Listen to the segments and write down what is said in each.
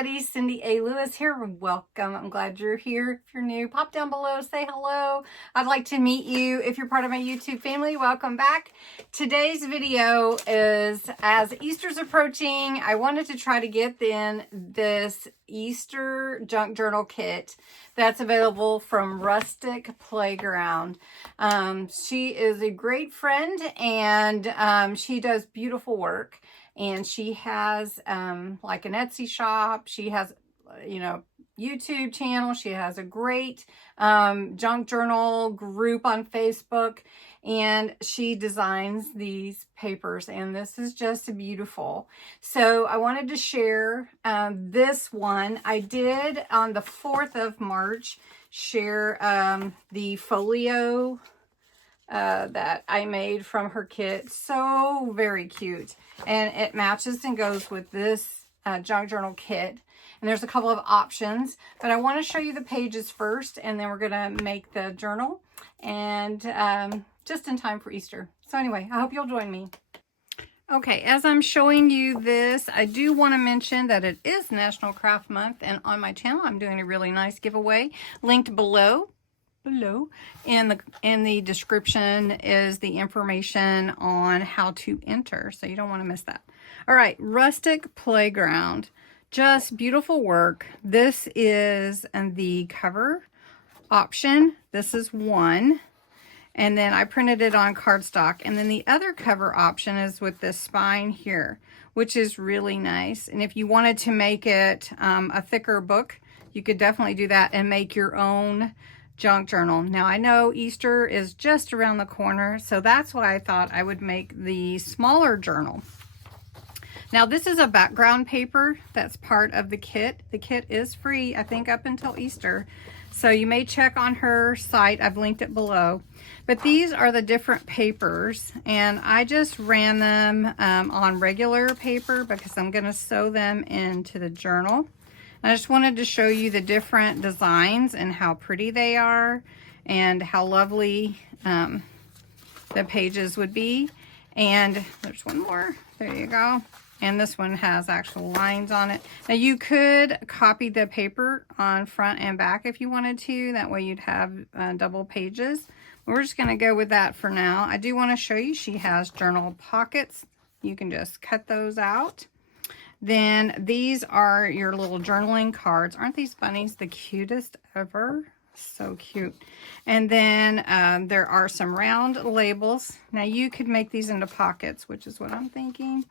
everybody. Cindy A. Lewis here. Welcome. I'm glad you're here. If you're new, pop down below, say hello. I'd like to meet you. If you're part of my YouTube family, welcome back. Today's video is, as Easter's approaching, I wanted to try to get in this Easter junk journal kit that's available from Rustic Playground. She is a great friend, and she does beautiful work. And she has like an Etsy shop. She has, YouTube channel. She has a great junk journal group on Facebook. And she designs these papers. And this is just beautiful. So I wanted to share this one. I did on the 4th of March share the folio that I made from her kit. So very cute. And it matches and goes with this junk journal kit. And there's a couple of options, but I want to show you the pages first, and then we're going to make the journal, and just in time for Easter. So anyway, I hope you'll join me. Okay, as I'm showing you this, I do want to mention that it is National Craft Month, and on my channel I'm doing a really nice giveaway. Linked below in the description is the information on how to enter, so you don't want to miss that. All right, Rustic Playground, just beautiful work. This is the cover option. This is one, and then I printed it on cardstock, and then the other cover option is with this spine here, which is really nice. And if you wanted to make it a thicker book, you could definitely do that and make your own junk journal. Now I know Easter is just around the corner, so that's why I thought I would make the smaller journal. Now this is a background paper that's part of the kit. The kit is free, I think, up until Easter. So you may check on her site. I've linked it below. But these are the different papers, and I just ran them on regular paper because I'm going to sew them into the journal. I just wanted to show you the different designs and how pretty they are and how lovely the pages would be. And there's one more. There you go. And this one has actual lines on it. Now you could copy the paper on front and back if you wanted to. That way you'd have double pages. We're just going to go with that for now. I do want to show you she has journal pockets. You can just cut those out. Then these are your little journaling cards. Aren't these bunnies the cutest ever? So cute. And then there are some round labels. Now you could make these into pockets, which is what I'm thinking.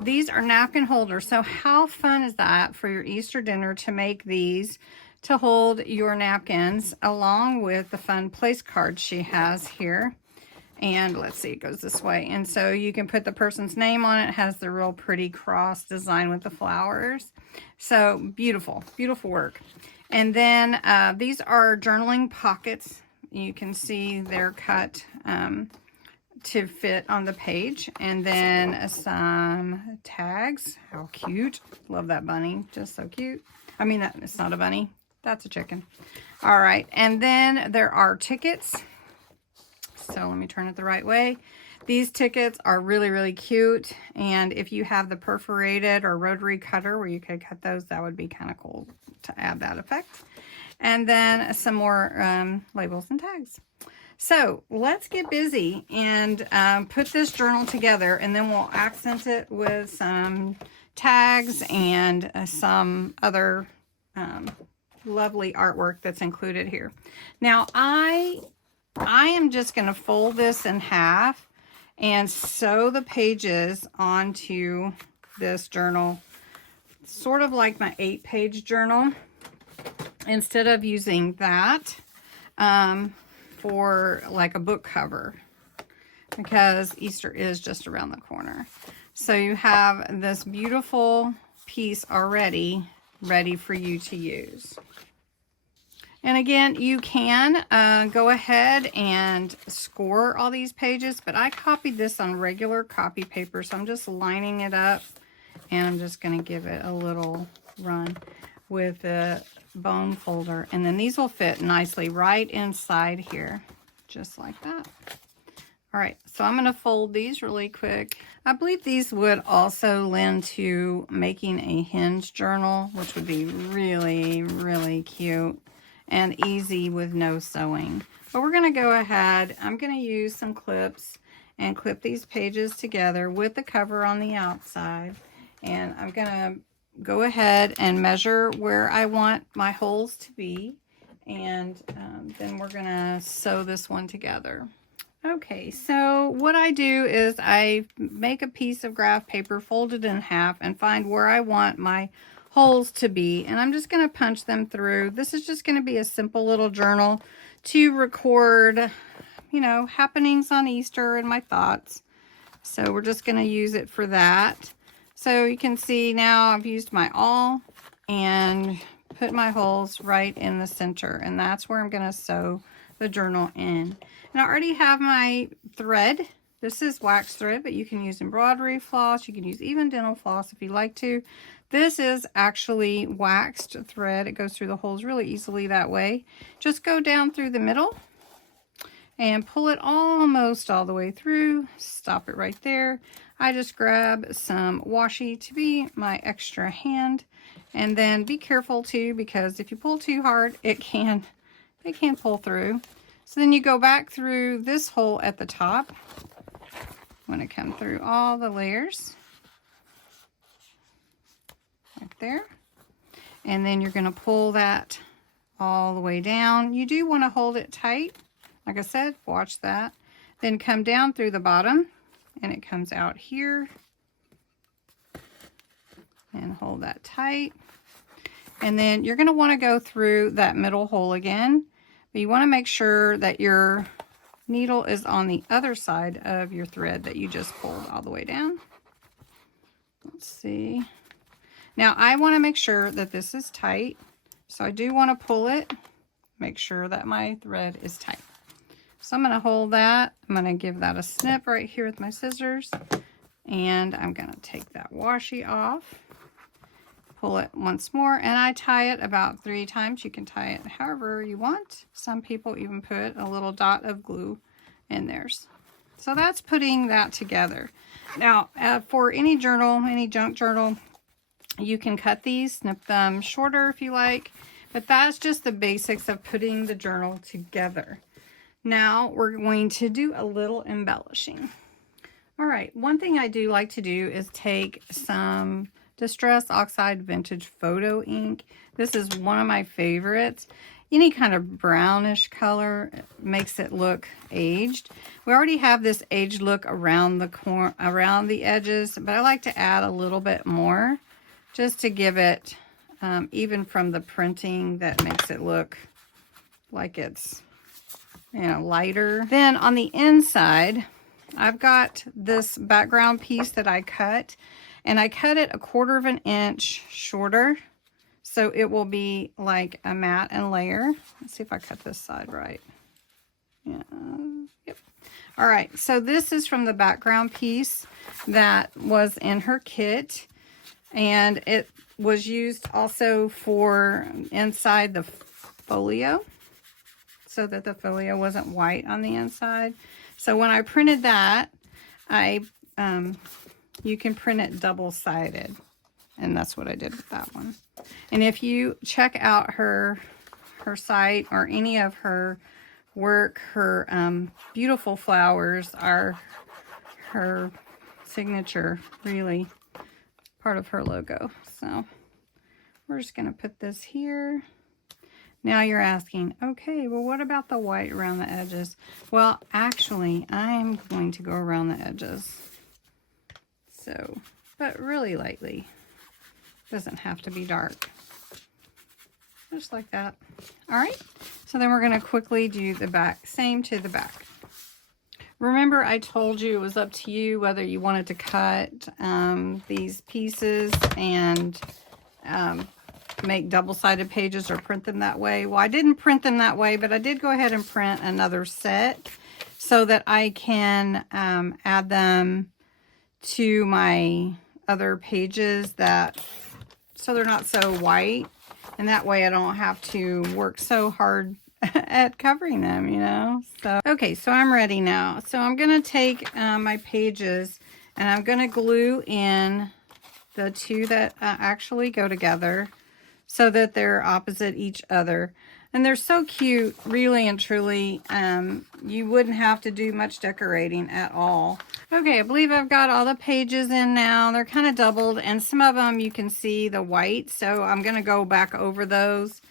These are napkin holders. So how fun is that for your Easter dinner to make these to hold your napkins, along with the fun place cards she has here. And let's see, it goes this way. And so you can put the person's name on it. It has the real pretty cross design with the flowers. So beautiful, beautiful work. And then these are journaling pockets. You can see they're cut to fit on the page. And then some tags. How cute. Love that bunny. Just so cute. I mean, it's not a bunny. That's a chicken. All right. And then there are tickets. So let me turn it the right way. These tickets are really, really cute. And if you have the perforated or rotary cutter where you could cut those, that would be kind of cool to add that effect. And then some more labels and tags. So let's get busy and put this journal together, and then we'll accent it with some tags and some other lovely artwork that's included here. Now I am just going to fold this in half and sew the pages onto this journal, sort of like my 8-page journal, instead of using that for like a book cover, because Easter is just around the corner. So you have this beautiful piece already ready for you to use. And again, you can go ahead and score all these pages, but I copied this on regular copy paper, so I'm just lining it up, and I'm just going to give it a little run with the bone folder. And then these will fit nicely right inside here, just like that. All right, so I'm going to fold these really quick. I believe these would also lend to making a hinge journal, which would be really, really cute and easy with no sewing. But we're going to go ahead. I'm going to use some clips and clip these pages together with the cover on the outside. And I'm going to go ahead and measure where I want my holes to be. And then we're going to sew this one together. Okay, so what I do is I make a piece of graph paper, fold it in half, and find where I want my holes to be. And I'm just going to punch them through. This is just going to be a simple little journal to record, you know, happenings on Easter and my thoughts. So we're just going to use it for that. So you can see now I've used my awl and put my holes right in the center. And that's where I'm going to sew the journal in. And I already have my thread. This is wax thread, but you can use embroidery floss. You can use even dental floss if you like to. This is actually waxed thread. It goes through the holes really easily that way. Just go down through the middle and pull it almost all the way through. Stop it right there. I just grab some washi to be my extra hand. And then be careful too, because if you pull too hard, it can pull through. So then you go back through this hole at the top. I'm going to come through all the layers. Right there. And then you're going to pull that all the way down. You do want to hold it tight. Like I said, watch that. Then come down through the bottom. And it comes out here. And hold that tight. And then you're going to want to go through that middle hole again. But you want to make sure that your needle is on the other side of your thread that you just pulled all the way down. Let's see. Now I want to make sure that this is tight. So I do want to pull it. Make sure that my thread is tight. So I'm going to hold that. I'm going to give that a snip right here with my scissors. And I'm going to take that washi off. Pull it once more, and I tie it about 3 times. You can tie it however you want. Some people even put a little dot of glue in theirs. So that's putting that together. Now, for any journal, any junk journal, you can cut these, snip them shorter if you like, but that's just the basics of putting the journal together. Now, we're going to do a little embellishing. All right, one thing I do like to do is take some Distress Oxide Vintage Photo ink. This is one of my favorites. Any kind of brownish color makes it look aged. We already have this aged look around the edges, but I like to add a little bit more just to give it, even from the printing, that makes it look like it's, you know, lighter. Then on the inside, I've got this background piece that I cut. And I cut it 1/4 inch shorter, so it will be like a mat and layer. Let's see if I cut this side right. Yeah, yep. All right, so this is from the background piece that was in her kit. And it was used also for inside the folio, so that the folio wasn't white on the inside. So when I printed that, you can print it double-sided, and that's what I did with that one. And if you check out her site or any of her work, her beautiful flowers are her signature, really part of her logo. So we're just going to put this here. Now you're asking, okay, well, what about the white around the edges? Well, actually, I'm going to go around the edges. So, but really lightly. Doesn't have to be dark. Just like that. All right. So then we're going to quickly do the back. Same to the back. Remember, I told you it was up to you whether you wanted to cut these pieces and make double-sided pages or print them that way. Well, I didn't print them that way, but I did go ahead and print another set so that I can add them to my other pages, so they're not so white, and that way I don't have to work so hard at covering them, you know. So okay, so I'm ready now. So I'm gonna take my pages and I'm gonna glue in the two that actually go together so that they're opposite each other. And they're so cute, really and truly. You wouldn't have to do much decorating at all. Okay, I believe I've got all the pages in now. They're kind of doubled, and some of them you can see the white, so I'm going to go back over those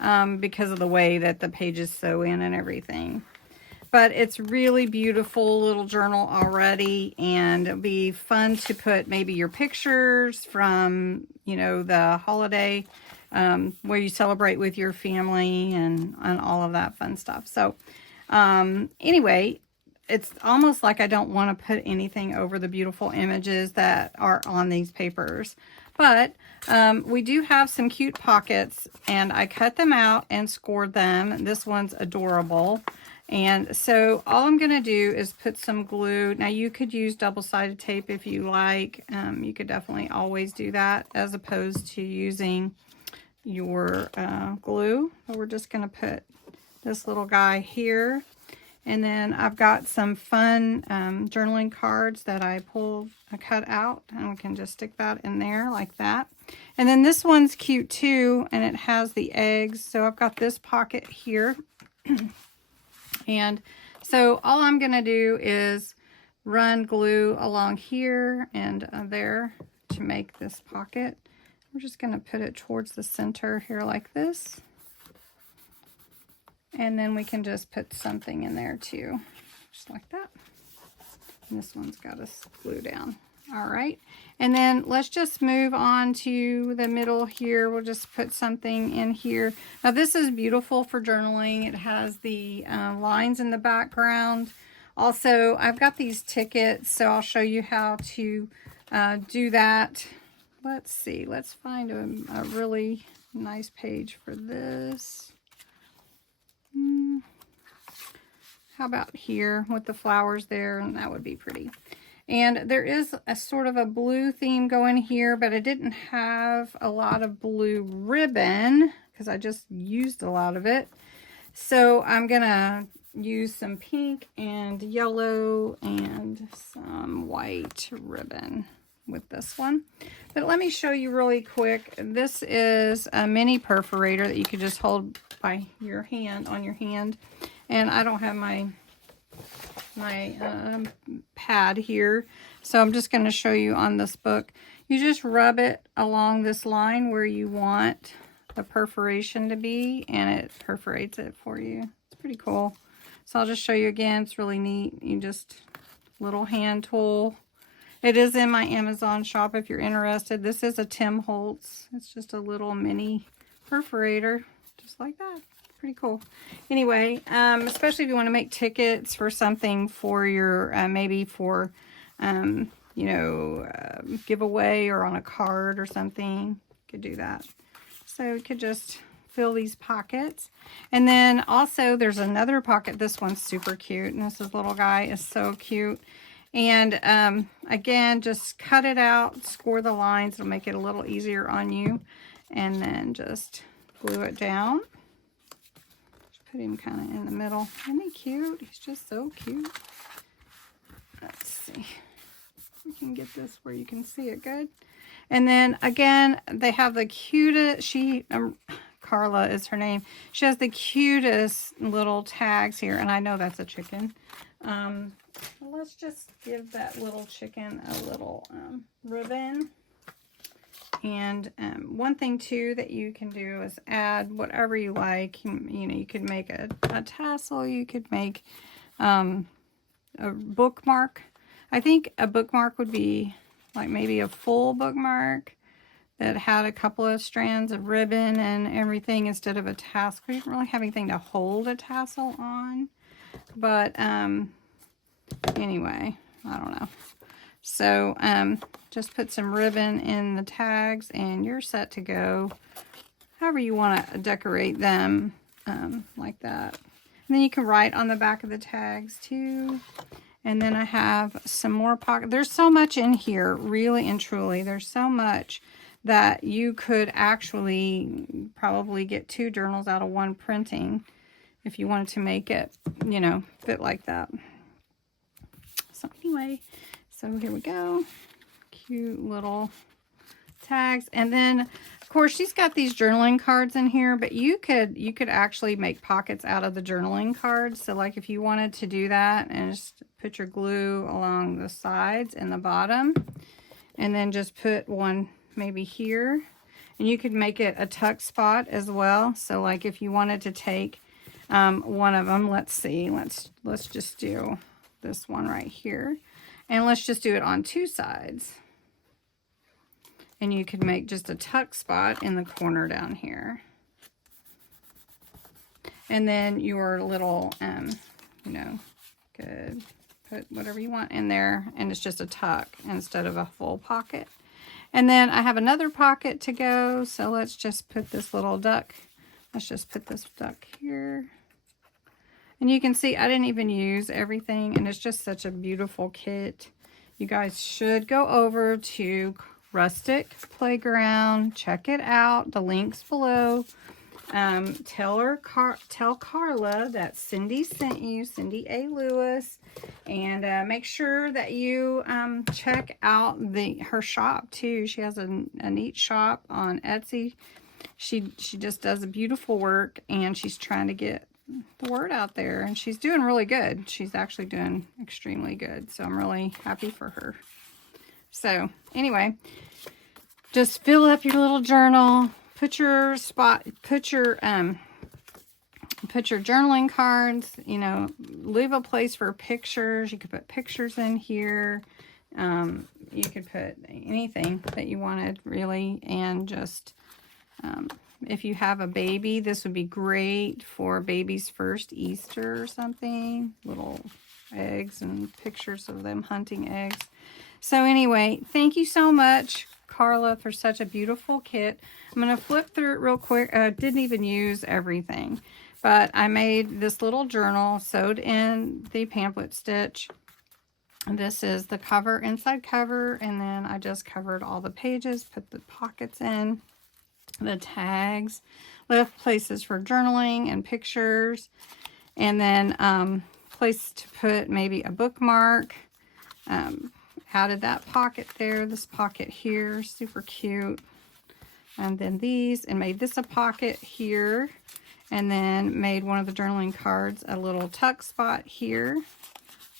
because of the way that the pages sew in and everything. But it's really beautiful little journal already, and it'll be fun to put maybe your pictures from, you know, the holiday where you celebrate with your family and all of that fun stuff. So anyway, it's almost like I don't want to put anything over the beautiful images that are on these papers. But we do have some cute pockets, and I cut them out and scored them. This one's adorable. And so all I'm going to do is put some glue. Now you could use double-sided tape if you like. You could definitely always do that as opposed to using your glue. So we're just going to put this little guy here. And then I've got some fun journaling cards that I cut out, and we can just stick that in there like that. And then this one's cute too, and it has the eggs. So I've got this pocket here. And so all I'm going to do is run glue along here and there to make this pocket. We're just going to put it towards the center here like this. And then we can just put something in there too, just like that. And this one's got us glue down. All right. And then let's just move on to the middle here. We'll just put something in here. Now this is beautiful for journaling. It has the lines in the background. Also, I've got these tickets, so I'll show you how to do that. Let's see. Let's find a really nice page for this. How about here with the flowers there? And that would be pretty. And there is a sort of a blue theme going here, but I didn't have a lot of blue ribbon because I just used a lot of it. So I'm going to use some pink and yellow and some white ribbon with this one. But let me show you really quick. This is a mini perforator that you could just hold by your hand, on your hand. And I don't have my pad here, so I'm just going to show you on this book. You just rub it along this line where you want the perforation to be, and it perforates it for you. It's pretty cool. So I'll just show you again. It's really neat. You just, little hand tool. It is in my Amazon shop if you're interested. This is a Tim Holtz. It's just a little mini perforator, just like that. Pretty cool. Anyway, especially if you want to make tickets for something for your, maybe for, you know, giveaway or on a card or something, you could do that. So you could just fill these pockets. And then also there's another pocket. This one's super cute. And this little guy is so cute. And again, just cut it out, score the lines. It'll make it a little easier on you. And then just glue it down. Put him kind of in the middle. Isn't he cute? He's just so cute. Let's see. We can get this where you can see it good. And then again, they have the cutest, Carla is her name. She has the cutest little tags here. And I know that's a chicken. Let's just give that little chicken a little ribbon. And one thing too that you can do is add whatever you like. You know, you could make a tassel. You could make a bookmark. I think a bookmark would be like maybe a full bookmark that had a couple of strands of ribbon and everything instead of a tassel. We didn't really have anything to hold a tassel on. But anyway, I don't know. So just put some ribbon in the tags and you're set to go. However you want to decorate them, like that. And then you can write on the back of the tags too. And then I have some more pocket. There's so much in here, really and truly. There's so much that you could actually probably get 2 journals out of one printing. if you wanted to make it, you know, fit like that. So anyway, so here we go. Cute little tags. And then of course she's got these journaling cards in here, but you could actually make pockets out of the journaling cards. So like if you wanted to do that and just put your glue along the sides and the bottom, and then just put one maybe here, and you could make it a tuck spot as well. So like if you wanted to take one of them, let's see, let's just do this one right here, and let's just do it on two sides. And you could make just a tuck spot in the corner down here. And then your little, you know, could put whatever you want in there, and it's just a tuck instead of a full pocket. And then I have another pocket to go, so let's just put this little duck. Let's just put this duck here. And you can see I didn't even use everything, and it's just such a beautiful kit. You guys should go over to Rustic Playground. Check it out. The link's below. Tell Carla that Cindy sent you, Cindy A. Lewis, and make sure that you check out her shop too. She has a neat shop on Etsy. She just does a beautiful work, and she's trying to get the word out there, and she's doing really good. She's actually doing extremely good, so I'm really happy for her. So anyway, just fill up your little journal, put your journaling cards, you know, leave a place for pictures. You could put pictures in here. You could put anything that you wanted really, and just if you have a baby, this would be great for baby's first Easter or something. Little eggs and pictures of them hunting eggs. So anyway, thank you so much, Carla, for such a beautiful kit. I'm going to flip through it real quick. I didn't even use everything, but I made this little journal, sewed in the pamphlet stitch. This is the cover, inside cover, and then I just covered all the pages, put the pockets in, the tags, left places for journaling and pictures, and then place to put maybe a bookmark. Added that pocket there, this pocket here, super cute. And then these, and made this a pocket here, and then made one of the journaling cards a little tuck spot here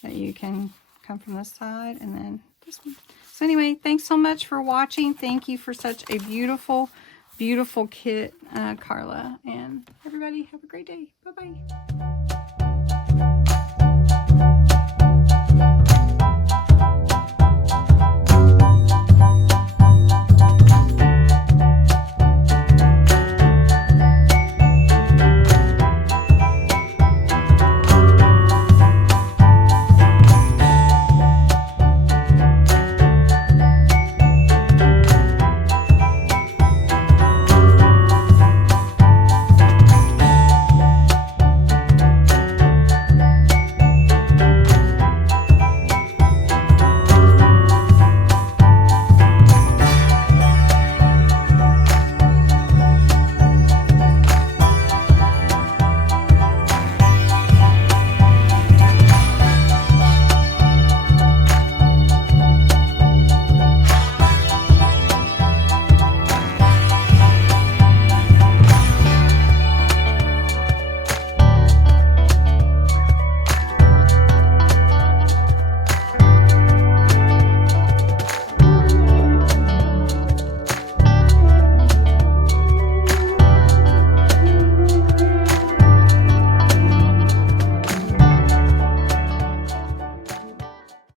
that you can come from this side, and then this one. So anyway, thanks so much for watching. Thank you for such a beautiful, beautiful kit, Carla. And everybody have a great day. Bye-bye.